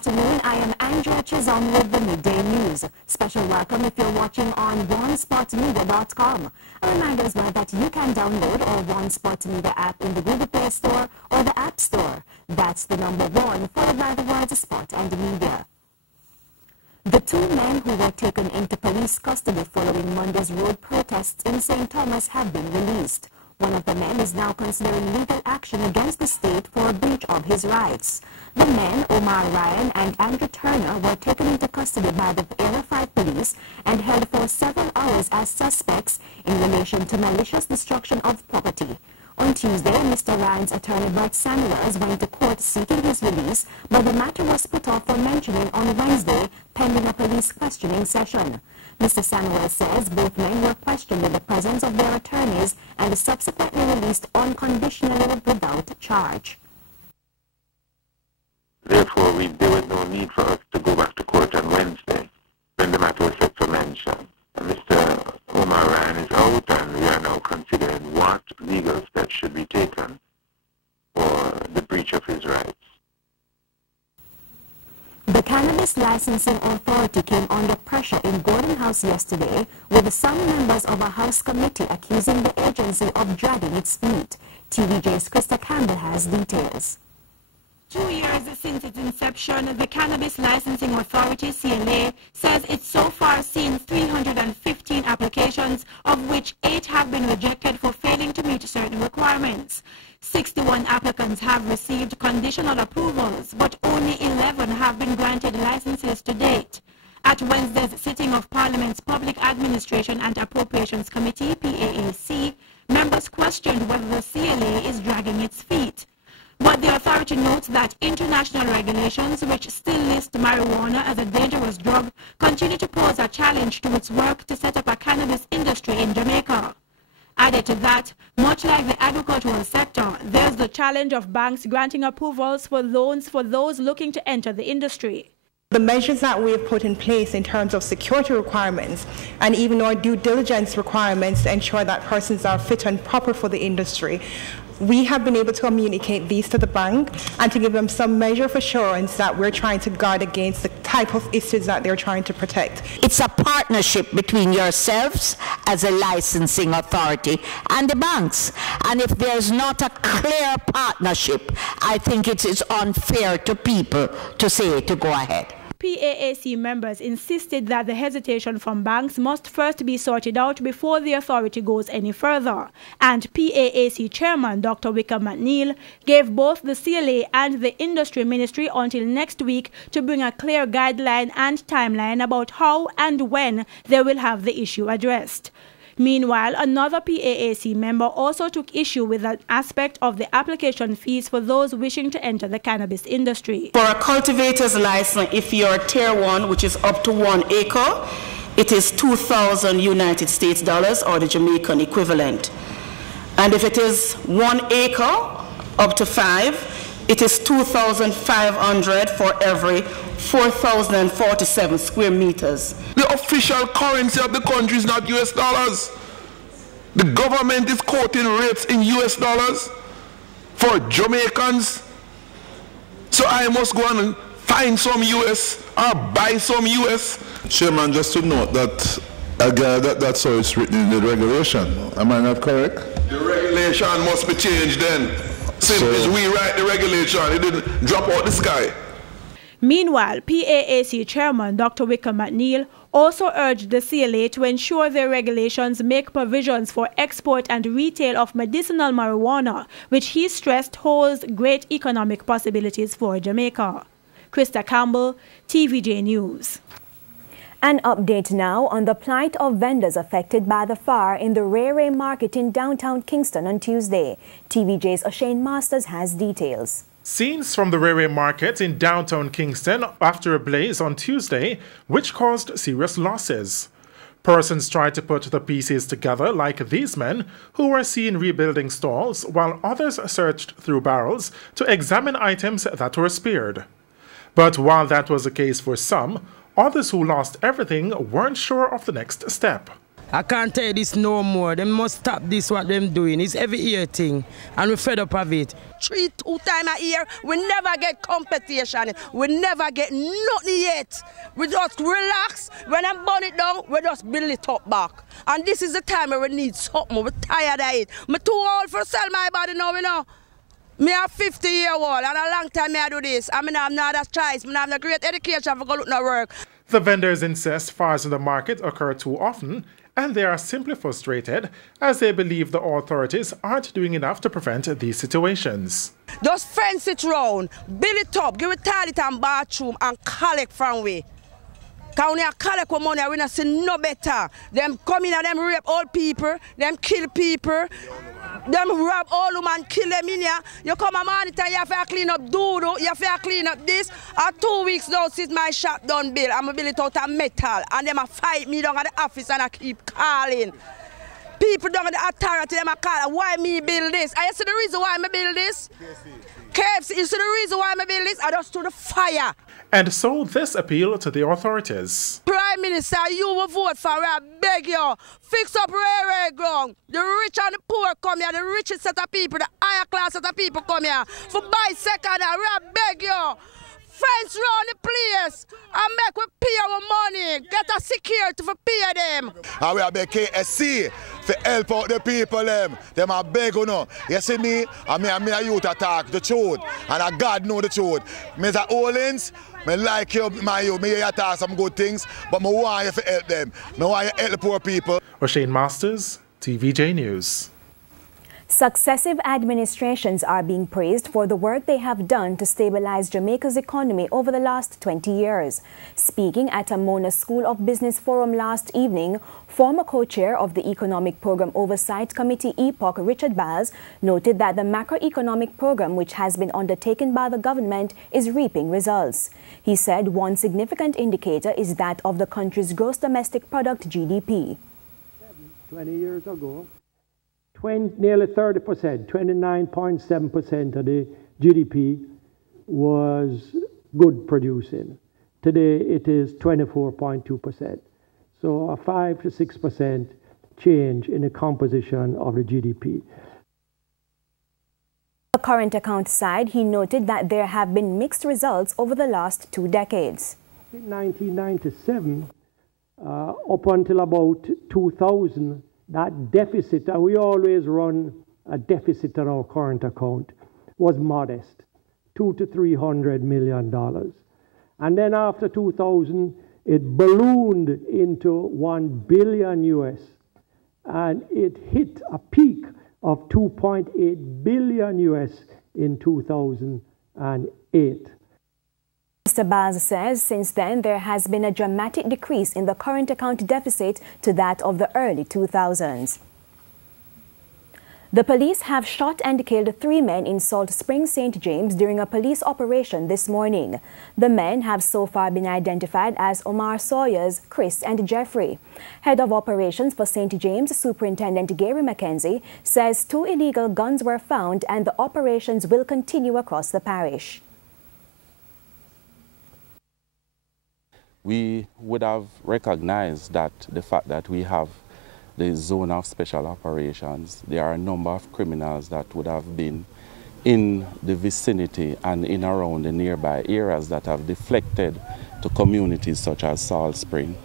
afternoon. I am Andrea Chisholm with the Midday News. Special welcome if you're watching on OneSpotMedia.com. A reminder as well that you can download our One Spot Media app in the Google Play Store or the App Store. That's the number 1 followed by the words Spot and Media. The 2 men who were taken into police custody following Monday's road protests in St. Thomas have been released. One of the men is now considering legal action against the state for a breach of his rights. The men, Omar Ryan and Andrew Turner, were taken into custody by the Area 5 police and held for several hours as suspects in relation to malicious destruction of property. On Tuesday, Mr. Ryan's attorney Bert Samuels went to court seeking his release, but the matter was put off for mentioning on Wednesday pending a police questioning session. Mr. Samuel says both men were questioned in the presence of their attorneys and subsequently released unconditionally without charge. Therefore, there was no need for us to go back to court on Wednesday when the matter was set for mention. Mr. Omar Ryan is out, and we are now considering what legal steps should be taken for the breach of his rights. The Cannabis Licensing Authority came under pressure in Gordon House yesterday, with some members of a House committee accusing the agency of dragging its feet. TVJ's Krista Campbell has details. 2 years since its inception, the Cannabis Licensing Authority, CLA, says it's so far seen 315 applications, of which 8 have been rejected for failing to meet certain requirements. 61 applicants have received conditional approvals, but only 11 have been granted licenses to date. At Wednesday's sitting of Parliament's Public Administration and Appropriations Committee, PAAC, members questioned whether the CLA is dragging its feet. But the authority notes that international regulations, which still list marijuana as a dangerous drug, continue to pose a challenge to its work to set up a cannabis industry in Jamaica. Added to that, much like the agricultural sector, there's the challenge of banks granting approvals for loans for those looking to enter the industry. The measures that we have put in place in terms of security requirements and even our due diligence requirements to ensure that persons are fit and proper for the industry, we have been able to communicate these to the bank and to give them some measure of assurance that we're trying to guard against the type of issues that they're trying to protect. It's a partnership between yourselves as a licensing authority and the banks. And if there's not a clear partnership, I think it is unfair to people to say to go ahead. PAAC members insisted that the hesitation from banks must first be sorted out before the authority goes any further. And PAAC chairman Dr. Wickham McNeil gave both the CLA and the industry ministry until next week to bring a clear guideline and timeline about how and when they will have the issue addressed. Meanwhile, another PAAC member also took issue with an aspect of the application fees for those wishing to enter the cannabis industry. For a cultivator's license, if you're Tier 1, which is up to 1 acre, it is 2,000 United States dollars or the Jamaican equivalent. And if it is 1 acre up to 5, it is 2,500 for every 4,047 square meters. The official currency of the country is not US dollars. The government is quoting rates in US dollars for Jamaicans. So I must go and find some US or buy some US. Chairman, just to note that that's how it's written in the regulation. Am I not correct? The regulation must be changed then. Since we write the regulation, it didn't drop out the sky. Meanwhile, PAAC chairman Dr. Wickham McNeil also urged the CLA to ensure their regulations make provisions for export and retail of medicinal marijuana, which he stressed holds great economic possibilities for Jamaica. Krista Campbell, TVJ News. An update now on the plight of vendors affected by the fire in the Ray Market in downtown Kingston on Tuesday. TVJ's O'Shane Masters has details. Scenes from the Ray Market in downtown Kingston after a blaze on Tuesday, which caused serious losses. Persons tried to put the pieces together like these men who were seen rebuilding stalls, while others searched through barrels to examine items that were spared. But while that was the case for some, others who lost everything weren't sure of the next step. I can't tell you this no more. They must stop this what them doing. It's every year thing, and we're fed up of it. 2 times a year, we never get competition. We never get nothing yet. We just relax. When I burn it down, we just build it up back. And this is the time where we need something. We're tired of it. I'm too old for sell my body now, you know. Me a 50-year-old, and a long time I do this. I mean, I'm not a choice. I have a great education for go look no work. The vendors insist fires in the market occur too often, and they are simply frustrated as they believe the authorities aren't doing enough to prevent these situations. Just fence it round, build it up, give it toilet and bathroom, and collect from we. Because when you collect money, we don't see no better. Them come in and them rape old people, them kill people, them rob all them and kill them in here. You come a morning and you have to clean up doodoo, you have to clean up this. And 2 weeks now since my shop done build, I'm build it out of metal. And them a fight me down at the office and I keep calling. People down at the authority, them a call, why me build this? And you see the reason why I build this? KFC, you see the reason why I build this? I just do the fire. And so this appeal to the authorities. Prime Minister, you will vote for it. I beg you. Fix up railway ground. The rich and the poor come here. The richest set of people, the higher class set of people come here. For buy second hand, I beg you. Fence round the place and make we pay our money. Get a security for pay them. And we have the KSC to help out the people them. Them are beg you know. You see me? And me a youth attack the truth. And I God know the truth. Mr. Owens, I like you, my youth. Me hear you talk some good things, but I want you to help them. I want you to help the poor people. O'Shane Masters, TVJ News. Successive administrations are being praised for the work they have done to stabilize Jamaica's economy over the last 20 years. Speaking at a Mona School of Business Forum last evening, former co-chair of the Economic Program Oversight Committee, EPOC, Richard Baz, noted that the macroeconomic program which has been undertaken by the government is reaping results. He said one significant indicator is that of the country's gross domestic product, GDP. 20 years ago, nearly 30%, 29.7% of the GDP was good producing. Today it is 24.2%. So a 5 to 6% change in the composition of the GDP. On the current account side, he noted that there have been mixed results over the last 2 decades. In 1997, up until about 2000, that deficit, and we always run a deficit on our current account, was modest, $200 to $300 million. And then after 2000, it ballooned into $1 billion US, and it hit a peak of $2.8 billion US in 2008. Mr. Baz says since then there has been a dramatic decrease in the current account deficit to that of the early 2000s. The police have shot and killed 3 men in Salt Springs, St. James during a police operation this morning. The men have so far been identified as Omar Sawyers, Chris and Jeffrey. Head of operations for St. James, Superintendent Gary McKenzie, says 2 illegal guns were found and the operations will continue across the parish. We would have recognized that the fact that we have the zone of special operations, there are a number of criminals that would have been in the vicinity and in around the nearby areas that have deflected to communities such as Salt Spring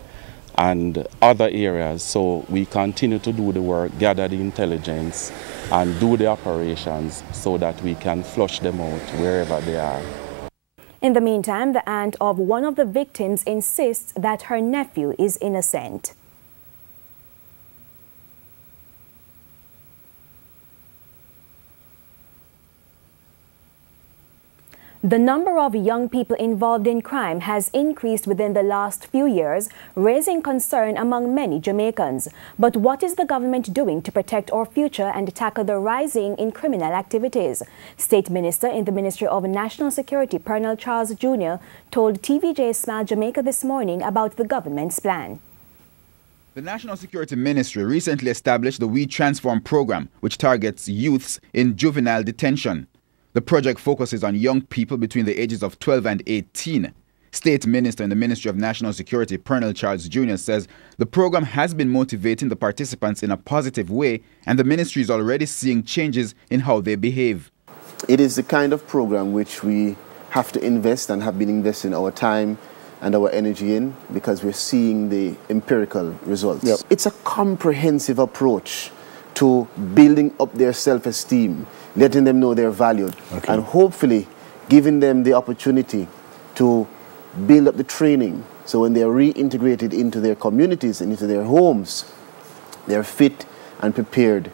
and other areas. So we continue to do the work, gather the intelligence and do the operations so that we can flush them out wherever they are. In the meantime, the aunt of one of the victims insists that her nephew is innocent. The number of young people involved in crime has increased within the last few years, raising concern among many Jamaicans. But what is the government doing to protect our future and tackle the rising in criminal activities? State Minister in the Ministry of National Security, Colonel Charles Jr., told TVJ Smile Jamaica this morning about the government's plan. The National Security Ministry recently established the We Transform program, which targets youths in juvenile detention. The project focuses on young people between the ages of 12 and 18. State Minister in the Ministry of National Security, Colonel Charles Jr., says the program has been motivating the participants in a positive way, and the ministry is already seeing changes in how they behave. It is the kind of program which we have to invest and have been investing our time and our energy in, because we're seeing the empirical results. Yep. It's a comprehensive approach to building up their self-esteem, letting them know they're valued, and hopefully giving them the opportunity to build up the training, so when they're reintegrated into their communities and into their homes, they're fit and prepared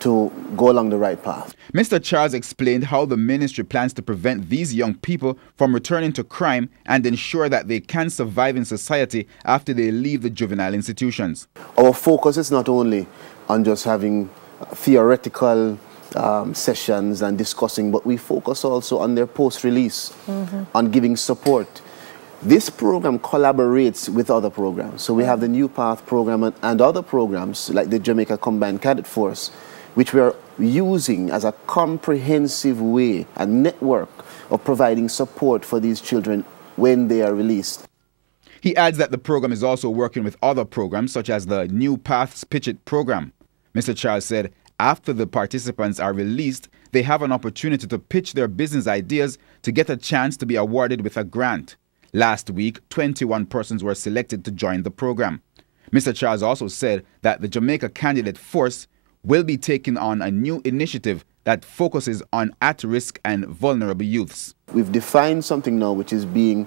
to go along the right path. Mr. Charles explained how the ministry plans to prevent these young people from returning to crime and ensure that they can survive in society after they leave the juvenile institutions. Our focus is not only on just having theoretical sessions and discussing, but we focus also on their post-release, on giving support. This program collaborates with other programs. So we have the New Path program and other programs like the Jamaica Combined Cadet Force, which we are using as a comprehensive way, a network of providing support for these children when they are released. He adds that the program is also working with other programs such as the New Paths Pitch It program. Mr. Charles said after the participants are released, they have an opportunity to pitch their business ideas to get a chance to be awarded with a grant. Last week, 21 persons were selected to join the program. Mr. Charles also said that the Jamaica Candidate Force will be taking on a new initiative that focuses on at-risk and vulnerable youths. We've defined something now which is being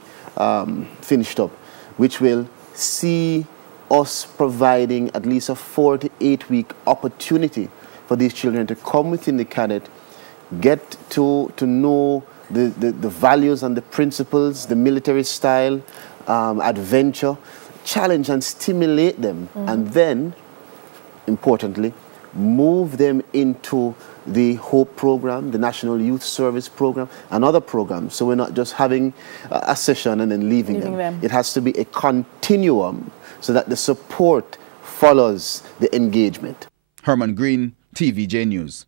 finished up, which will see us providing at least a 4 to 8 week opportunity for these children to come within the cadet, get to know the values and the principles, the military style, adventure, challenge and stimulate them, and then, importantly, move them into the HOPE program, the National Youth Service program, and other programs. So we're not just having a session and then leaving them. It has to be a continuum so that the support follows the engagement. Herman Green, TVJ News.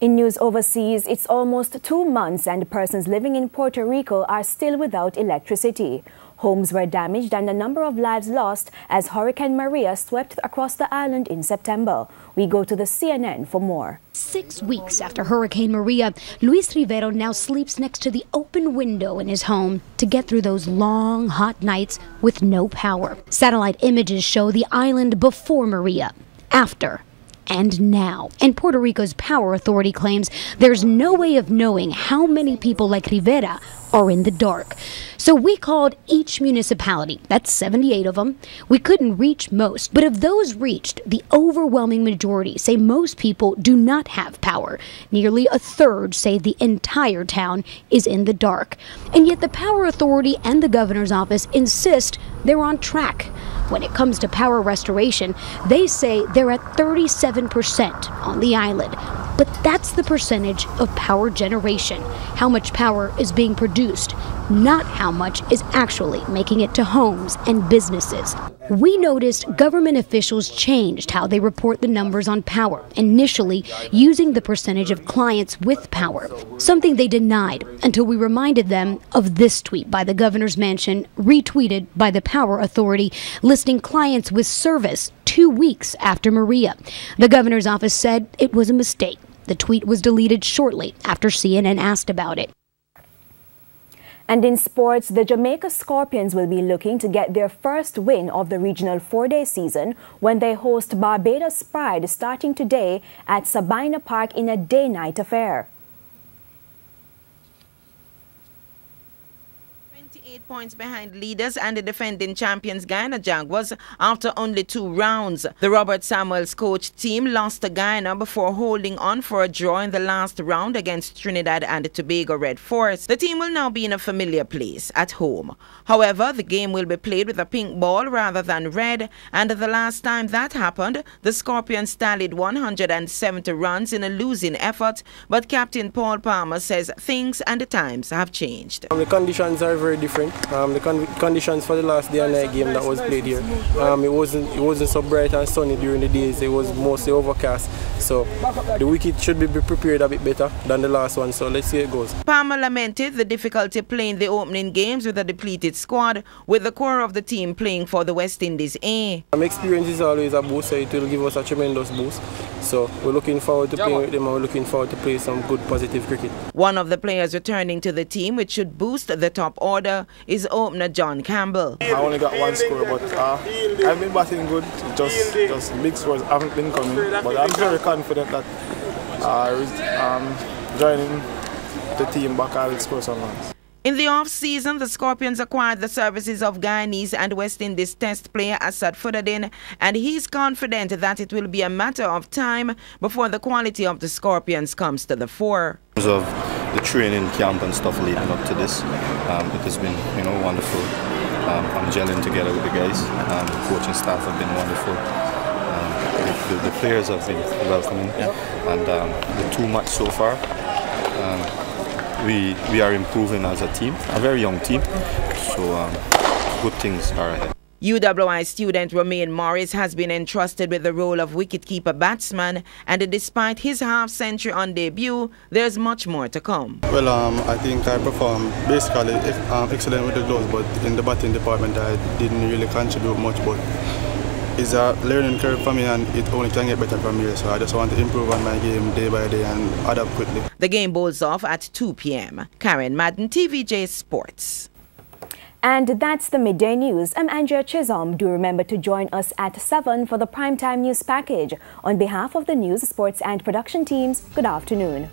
In news overseas, it's almost 2 months and persons living in Puerto Rico are still without electricity. Homes were damaged and a number of lives lost as Hurricane Maria swept across the island in September. We go to the CNN for more. 6 weeks after Hurricane Maria, Luis Rivero now sleeps next to the open window in his home to get through those long, hot nights with no power. Satellite images show the island before Maria, after, and now. And Puerto Rico's power authority claims there's no way of knowing how many people like Rivera are in the dark. So we called each municipality, that's 78 of them. We couldn't reach most, but of those reached, the overwhelming majority say most people do not have power. Nearly a third say the entire town is in the dark. And yet the power authority and the governor's office insist they're on track. When it comes to power restoration, they say they're at 37% on the island. But that's the percentage of power generation, how much power is being produced, not how much is actually making it to homes and businesses. We noticed government officials changed how they report the numbers on power, initially using the percentage of clients with power, something they denied until we reminded them of this tweet by the governor's mansion, retweeted by the power authority, listing clients with service 2 weeks after Maria. The governor's office said it was a mistake. The tweet was deleted shortly after CNN asked about it. And in sports, the Jamaica Scorpions will be looking to get their first win of the regional 4-day season when they host Barbados Pride starting today at Sabina Park in a day-night affair. 28 points behind leaders and the defending champions Guyana Jaguars after only 2 rounds. The Robert Samuels coach team lost to Guyana before holding on for a draw in the last round against Trinidad and Tobago Red Force. The team will now be in a familiar place, at home. However, the game will be played with a pink ball rather than red, and the last time that happened, the Scorpions tallied 170 runs in a losing effort, but Captain Paul Palmer says things and the times have changed. The conditions are very different. The conditions for the last day and night game that was played here, it wasn't so bright and sunny during the days. It was mostly overcast. So the wicket should be prepared a bit better than the last one. So let's see how it goes. Palmer lamented the difficulty playing the opening games with a depleted squad, with the core of the team playing for the West Indies A. Experience is always a boost, so it will give us a tremendous boost. So we're looking forward to playing with them, and we're looking forward to play some good positive cricket. One of the players returning to the team, which should boost the top order, is opener John Campbell. I only got one score, but I've been batting good. Just big scores haven't been coming. But I'm very confident that joining the team back, I will score some runs. In the off-season, the Scorpions acquired the services of Guyanese and West Indies test player Asad Fuddadin, and he's confident that it will be a matter of time before the quality of the Scorpions comes to the fore. In terms of the training camp and stuff leading up to this, it has been, wonderful. I'm gelling together with the guys. The coaching staff have been wonderful. The players have been welcoming, and the 2 matches so far. We are improving as a team, a very young team, so good things are ahead. UWI student Romain Morris has been entrusted with the role of wicketkeeper batsman, and despite his half-century on debut, there's much more to come. Well, I think I performed basically excellent with the gloves, but in the batting department I didn't really contribute much, but it's a learning curve for me and it only can get better from here, so I just want to improve on my game day by day and adapt quickly. The game bowls off at 2 p.m. Karen Madden, TVJ Sports. And that's the midday news. I'm Andrea Chisholm. Do remember to join us at 7 for the primetime news package. On behalf of the news, sports and production teams, good afternoon.